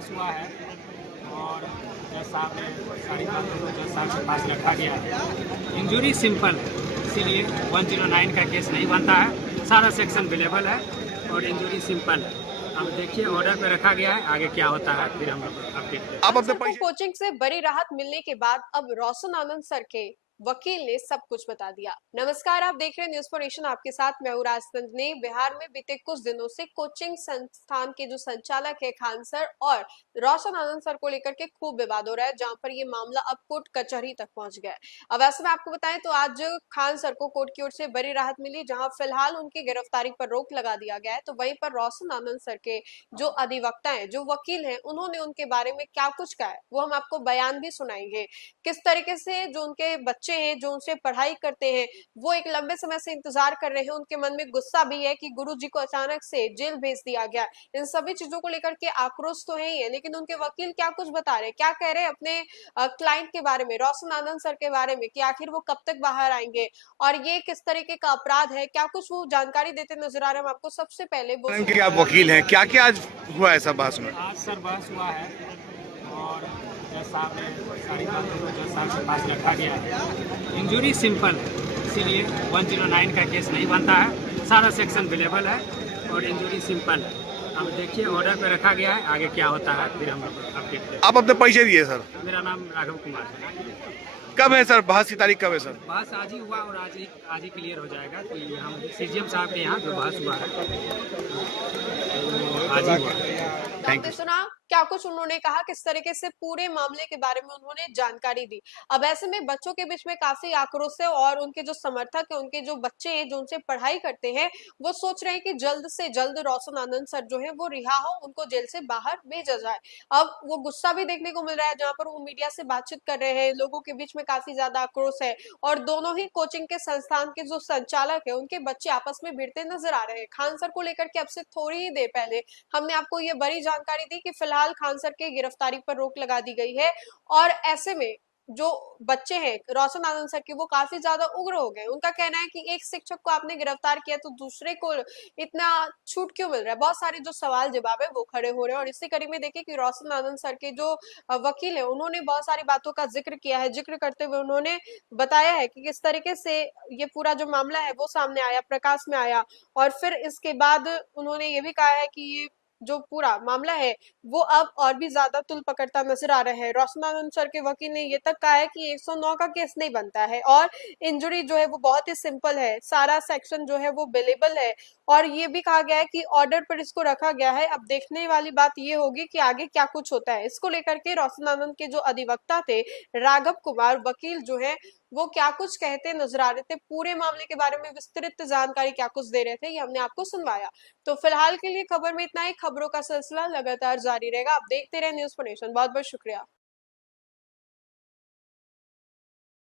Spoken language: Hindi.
बहस हुआ है और जैसा आपने सारी बातों जज साहब के पास रखा गया है, इंजरी सिंपल, इसीलिए 109 का केस नहीं बनता है। सारा सेक्शन अवेलेबल है और इंजरी सिंपल है। अब देखिए ऑर्डर पे रखा गया है, आगे क्या होता है फिर हम अपडेट। अब अपने कोचिंग से बड़ी राहत मिलने के बाद अब रोशन आनंद सर के वकील ने सब कुछ बता दिया। नमस्कार, आप देख रहे हैं न्यूज फॉर नेशन, आपके साथ मैं हूं राजनंदिनी। बिहार में बीते कुछ दिनों से कोचिंग संस्थान के जो संचालक है खान सर और रोशन आनंद सर को लेकर के खूब विवाद हो रहा है, जहां पर ये मामला अब कोर्ट कचहरी तक पहुंच गया है। अब ऐसे में आपको बताएं तो आज खान सर को कोर्ट की ओर से बड़ी राहत मिली, जहां फिलहाल उनकी गिरफ्तारी पर रोक लगा दिया गया है। तो वहीं पर रोशन आनंद सर के जो अधिवक्ता है, जो वकील है, उन्होंने उनके बारे में क्या कुछ कहा है वो हम आपको बयान भी सुनाएंगे। किस तरीके से जो उनके बच्चे हैं, जो उनसे पढ़ाई करते हैं, वो एक लंबे समय से इंतजार कर रहे हैं, उनके मन में गुस्सा भी है कि गुरुजी को अचानक से जेल भेज दिया गया। इन सभी चीजों को लेकर के आक्रोश तो है ही है, लेकिन उनके वकील क्या कुछ बता रहे हैं, क्या कह रहे हैं अपने क्लाइंट के बारे में, रोशन आनंद सर के बारे में, कि आखिर वो कब तक बाहर आएंगे और ये किस तरीके का अपराध है, क्या कुछ वो जानकारी देते नजर आ रहे हैं। हम आपको सबसे पहले वो कि आप वकील हैं, क्या क्या आज हुआ ऐसा बहस में? आज सर बहस हुआ है और जज साहब ने सारी बातों जज साहब के पास रखा गया है। इंजरी सिंपल, इसीलिए 109 का केस नहीं बनता है। सारा सेक्शन अवेलेबल है और इंजरी सिंपल है। अब देखिए ऑर्डर पे रखा गया है, आगे क्या होता है फिर हम अपडेट। आप अपने पैसे दिए सर? मेरा नाम राघव कुमार है। कब है सर बहस की तारीख, कब है सर? बहस आज ही हुआ और आज ही क्लियर हो जाएगा कि हम सीजीएम साहब के यहाँ जो बहस हुआ है आज ही हुआ। Thank you. सुना क्या कुछ उन्होंने कहा, किस तरीके से पूरे मामले के बारे में उन्होंने जानकारी दी। अब ऐसे में बच्चों के बीच में काफी आक्रोश है और उनके जो समर्थक है, उनके जो बच्चे हैं, जो उनसे पढ़ाई करते हैं, वो सोच रहे हैं कि जल्द से जल्द रोशन आनंद सर जो है वो रिहा हो, उनको जेल से बाहर भेजा जाए। अब वो गुस्सा भी देखने को मिल रहा है, जहां पर वो मीडिया से बातचीत कर रहे हैं, लोगों के बीच में काफी ज्यादा आक्रोश है और दोनों ही कोचिंग के संस्थान के जो संचालक है, उनके बच्चे आपस में भिड़ते नजर आ रहे हैं। खान सर को लेकर के अब से थोड़ी ही देर पहले हमने आपको ये बड़ी जानकारी दी कि फिलहाल खान सर के गिरफ्तारी पर रोक लगा दी गई है और ऐसे में जो बच्चे हैं रोशन आनंद सर के, वो काफी ज्यादा उग्र हो गए। उनका कहना है कि एक शिक्षक को आपने गिरफ्तार किया तो दूसरे को इतना छूट क्यों मिल रहा है। बहुत सारे जो सवाल जवाब है वो खड़े हो रहे हैं और इसी कड़ी में देखिए कि रोशन आनंद सर के जो वकील है, उन्होंने बहुत सारी बातों का जिक्र किया है। जिक्र करते हुए उन्होंने बताया है कि किस तरीके से ये पूरा जो मामला है वो सामने आया, प्रकाश में आया और फिर इसके बाद उन्होंने ये भी कहा है कि ये जो पूरा मामला है वो अब और भी ज्यादा तुल पकड़ता नजर आ रहा है। रोशन आनंद सर के वकील ने ये तक कहा है कि 109 का केस नहीं बनता है और इंजरी जो है वो बहुत ही सिंपल है, सारा सेक्शन जो है वो अवेलेबल है और ये भी कहा गया है कि ऑर्डर पर इसको रखा गया है। अब देखने वाली बात ये होगी कि आगे क्या कुछ होता है। इसको लेकर के रोशन आनंद के जो अधिवक्ता थे राघव कुमार वकील जो है वो क्या कुछ कहते नजर आ रहे थे, पूरे मामले के बारे में विस्तृत जानकारी क्या कुछ दे रहे थे, ये हमने आपको सुनवाया। तो फिलहाल के लिए खबर में इतना ही। खबरों का सिलसिला लगातार जारी रहेगा। आप देखते रहे न्यूज फॉर नेशन। बहुत बहुत शुक्रिया।